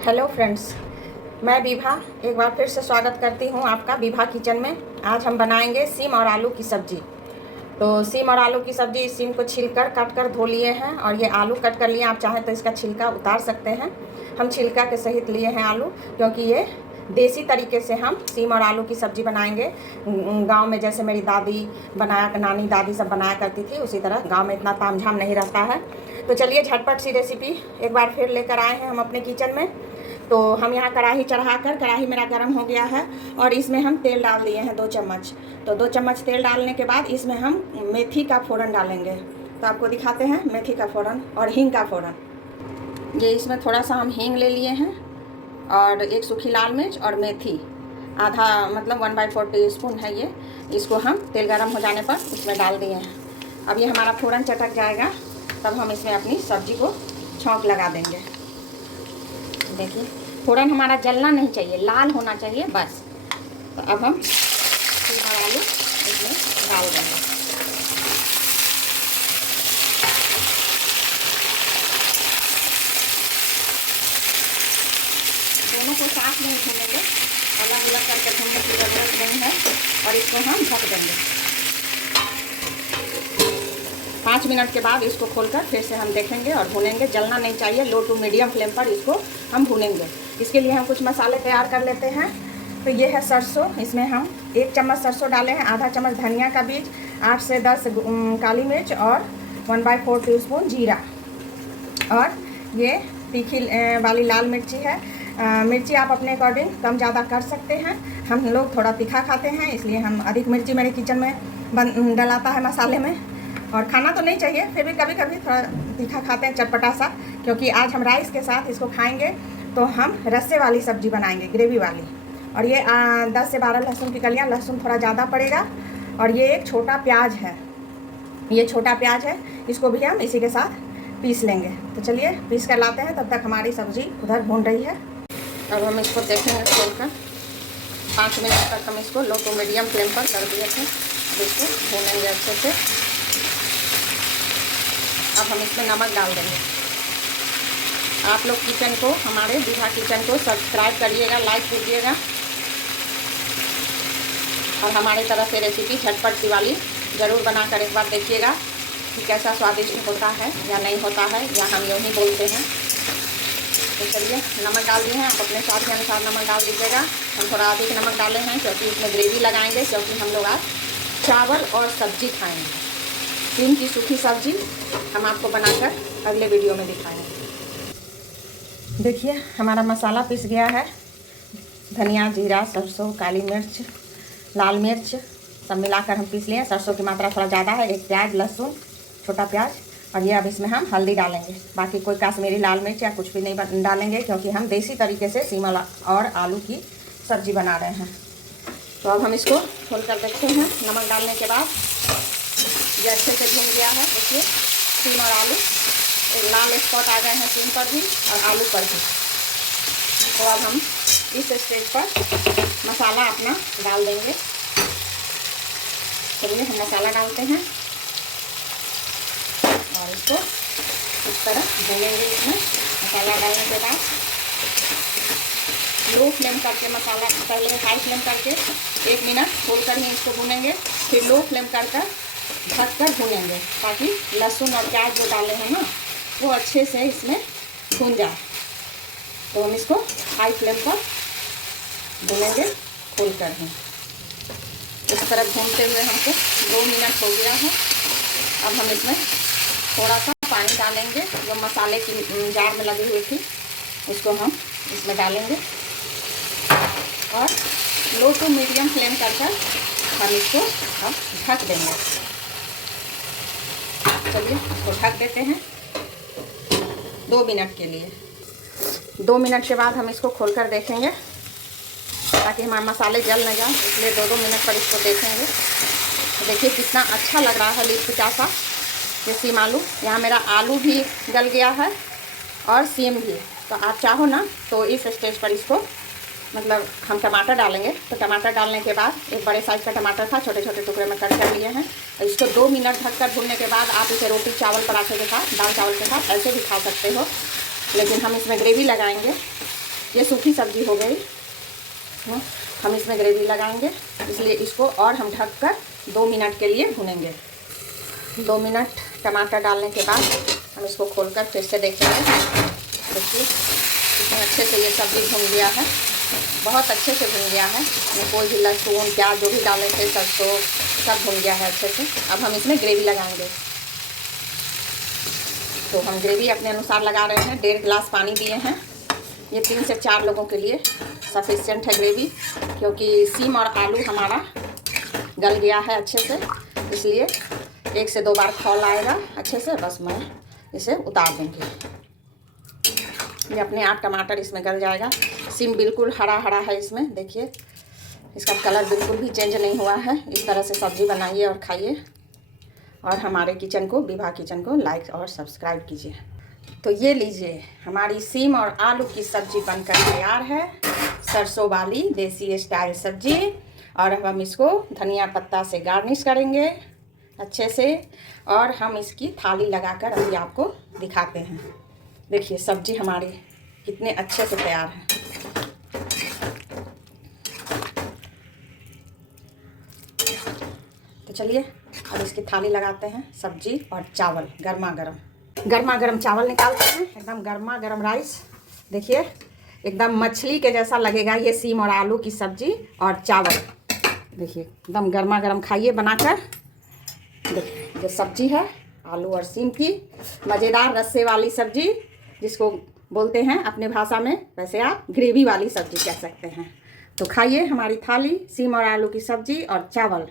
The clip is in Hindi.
हेलो फ्रेंड्स, मैं विभा एक बार फिर से स्वागत करती हूँ आपका विभा किचन में। आज हम बनाएंगे सीम और आलू की सब्ज़ी। तो सीम और आलू की सब्ज़ी, सीम को छीलकर काट कर धो लिए हैं और ये आलू कट कर लिए। आप चाहें तो इसका छिलका उतार सकते हैं। हम छिलका के सहित लिए हैं आलू, क्योंकि ये देसी तरीके से हम सीम और आलू की सब्ज़ी बनाएंगे। गांव में जैसे मेरी दादी बनाया, नानी दादी सब बनाया करती थी, उसी तरह गांव में इतना तामझाम नहीं रहता है। तो चलिए झटपट सी रेसिपी एक बार फिर लेकर आए हैं हम अपने किचन में। तो हम यहाँ कढ़ाई चढ़ाकर, कढ़ाई मेरा गर्म हो गया है और इसमें हम तेल डाल दिए हैं 2 चम्मच। तो 2 चम्मच तेल डालने के बाद इसमें हम मेथी का फ़ोरन डालेंगे। तो आपको दिखाते हैं मेथी का फ़ोरन और हींग का फ़ोरन। ये इसमें थोड़ा सा हम हींग ले लिए हैं और एक सूखी लाल मिर्च और मेथी आधा, मतलब 1/4 टीस्पून है ये। इसको हम तेल गर्म हो जाने पर इसमें डाल दिए हैं। अब ये हमारा फ़ोरन चटक जाएगा, तब हम इसमें अपनी सब्ज़ी को छौंक लगा देंगे। देखिए फ़ोरन हमारा जलना नहीं चाहिए, लाल होना चाहिए बस। तो अब हम सीम और आलू इसमें डाल देंगे। दोनों को साथ में भूनेंगे, अलग अलग करके भूनने की ज़रूरत नहीं है। और इसको हम ढक देंगे। 5 मिनट के बाद इसको खोलकर फिर से हम देखेंगे और भूनेंगे। जलना नहीं चाहिए, लो टू मीडियम फ्लेम पर इसको हम भूनेंगे। इसके लिए हम कुछ मसाले तैयार कर लेते हैं। तो ये है सरसों, इसमें हम 1 चम्मच सरसों डाले हैं, आधा चम्मच धनिया का बीज, 8 से 10 काली मिर्च और 1/4 टीस्पून जीरा। और ये तीखी वाली लाल मिर्ची है। मिर्ची आप अपने अकॉर्डिंग कम ज़्यादा कर सकते हैं। हम लोग थोड़ा तीखा खाते हैं, इसलिए हम अधिक मिर्ची मेरे किचन में डलाता है मसाले में। और खाना तो नहीं चाहिए, फिर भी कभी कभी थोड़ा तीखा खाते हैं, चटपटा सा। क्योंकि आज हम राइस के साथ इसको खाएंगे, तो हम रस्से वाली सब्ज़ी बनाएंगे, ग्रेवी वाली। और ये 10 से 12 लहसुन की कलियाँ, लहसुन थोड़ा ज़्यादा पड़ेगा। और ये एक छोटा प्याज है, ये छोटा प्याज है, इसको भी हम इसी के साथ पीस लेंगे। तो चलिए पीस कर लाते हैं, तब तक हमारी सब्ज़ी उधर भून रही है। अब हम इसको देखेंगे खोलकर। 5 मिनट तक हम इसको लो टू मीडियम फ्लेम पर कर दिए थे। अब इसको भूनेंगे अच्छे से। अब हम इसमें नमक डाल देंगे। आप लोग किचन को, हमारे विभा किचन को सब्सक्राइब करिएगा, लाइक कीजिएगा। और हमारी तरफ से रेसिपी झटपट सी वाली ज़रूर बनाकर एक बार देखिएगा कि कैसा स्वादिष्ट होता है या नहीं होता है, या हम यूँ ही बोलते हैं। तो चलिए नमक डाल दिए हैं, आप अपने स्वाद के अनुसार नमक डाल दीजिएगा। हम थोड़ा अधिक नमक डाले हैं क्योंकि इसमें ग्रेवी लगाएंगे, क्योंकि हम लोग आज चावल और सब्ज़ी खाएँगे। सीम की सूखी सब्ज़ी हम आपको बनाकर अगले वीडियो में दिखाएंगे। देखिए हमारा मसाला पिस गया है। धनिया, जीरा, सरसों, काली मिर्च, लाल मिर्च सब मिलाकर हम पीस लिए। सरसों की मात्रा थोड़ा ज़्यादा है, एक प्याज, लहसुन, छोटा प्याज। और ये अब इसमें हम हल्दी डालेंगे। बाकी कोई कश्मीरी लाल मिर्च या कुछ भी नहीं डालेंगे, क्योंकि हम देसी तरीके से सीम और आलू की सब्ज़ी बना रहे हैं। तो अब हम इसको खोल कर देखते हैं। नमक डालने के बाद ये अच्छे से भून गया है। देखिए सीम और आलू, एक लाल स्पॉट आ गए हैं सीम पर भी और आलू पर भी। तो अब हम इस स्टेज पर मसाला अपना डाल देंगे। चलिए हम मसाला डालते हैं और इसको इस तरह भूनेंगे। इसमें मसाला डालने के बाद लो फ्लेम करके, मसाला पहले हाई फ्लेम करके 1 मिनट खोलकर ही इसको भूनेंगे, फिर लो फ्लेम कर ढक कर भूनेंगे, ताकि लहसुन और प्याज जो डाले हैं ना, वो अच्छे से इसमें भून जाए। तो हम इसको हाई फ्लेम पर भूनेंगे खोल कर ही। इस तरह भूनते हुए हमको 2 मिनट हो गया है। अब हम इसमें थोड़ा सा पानी डालेंगे, जो मसाले की जार में लगी हुई थी उसको हम इसमें डालेंगे। और लो टू मीडियम फ्लेम कर हम इसको अब ढक देंगे। चलिए इसको ढक देते हैं 2 मिनट के लिए। 2 मिनट के बाद हम इसको खोलकर देखेंगे, ताकि हमारे मसाले जल न जाए, इसलिए 2-2 मिनट पर इसको देखेंगे। तो देखिए कितना अच्छा लग रहा है लिपचासा ये सीम आलू। यहाँ मेरा आलू भी गल गया है और सीम भी। तो आप चाहो ना तो इस स्टेज पर इसको, मतलब हम टमाटर डालेंगे। तो टमाटर डालने के बाद, एक बड़े साइज़ का टमाटर था, छोटे छोटे टुकड़े में कट कर लिए हैं। और इसको 2 मिनट ढककर भूनने के बाद आप इसे रोटी, चावल, पराठे के साथ, दाल चावल के साथ ऐसे भी खा सकते हो। लेकिन हम इसमें ग्रेवी लगाएंगे, ये सूखी सब्जी हो गई। हम इसमें ग्रेवी लगाएंगे, इसलिए इसको और हम ढककर 2 मिनट के लिए भूनेंगे। 2 मिनट टमाटर डालने के बाद हम इसको खोलकर फिर से देखेंगे। देखिए कितने अच्छे से ये सब्ज़ी भून गया है, बहुत अच्छे से भून गया है। इसमें कोई भी लहसुन प्याज जो भी डाले थे सरसों सब भून गया है अच्छे से। अब हम इसमें ग्रेवी लगाएंगे। तो हम ग्रेवी अपने अनुसार लगा रहे हैं। 1.5 गिलास पानी दिए हैं। ये 3 से 4 लोगों के लिए सफिशिएंट है ग्रेवी, क्योंकि सीम और आलू हमारा गल गया है अच्छे से, इसलिए 1 से 2 बार खौल आएगा अच्छे से। बस मैं इसे उतार दूँगी। ये अपने आप टमाटर इसमें गल जाएगा। सीम बिल्कुल हरा हरा है इसमें, देखिए इसका कलर बिल्कुल भी चेंज नहीं हुआ है। इस तरह से सब्ज़ी बनाइए और खाइए, और हमारे किचन को, विभा किचन को लाइक और सब्सक्राइब कीजिए। तो ये लीजिए, हमारी सीम और आलू की सब्ज़ी बनकर तैयार है, सरसों वाली देसी स्टाइल सब्ज़ी। और अब हम इसको धनिया पत्ता से गार्निश करेंगे अच्छे से, और हम इसकी थाली लगाकर अभी आपको दिखाते हैं। देखिए सब्ज़ी हमारी कितने अच्छे से तैयार है। तो चलिए अब इसकी थाली लगाते हैं। सब्जी और चावल गर्मा गर्म चावल निकालते हैं। एकदम गर्मा गर्म राइस, देखिए एकदम मछली के जैसा लगेगा ये सीम और आलू की सब्जी और चावल। देखिए एकदम गर्मा गर्म खाइए बनाकर। देखिए ये सब्जी है आलू और सीम की, मज़ेदार रस्से वाली सब्जी जिसको बोलते हैं अपने भाषा में, वैसे आप ग्रेवी वाली सब्जी कह सकते हैं। तो खाइए हमारी थाली सीम और आलू की सब्जी और चावल।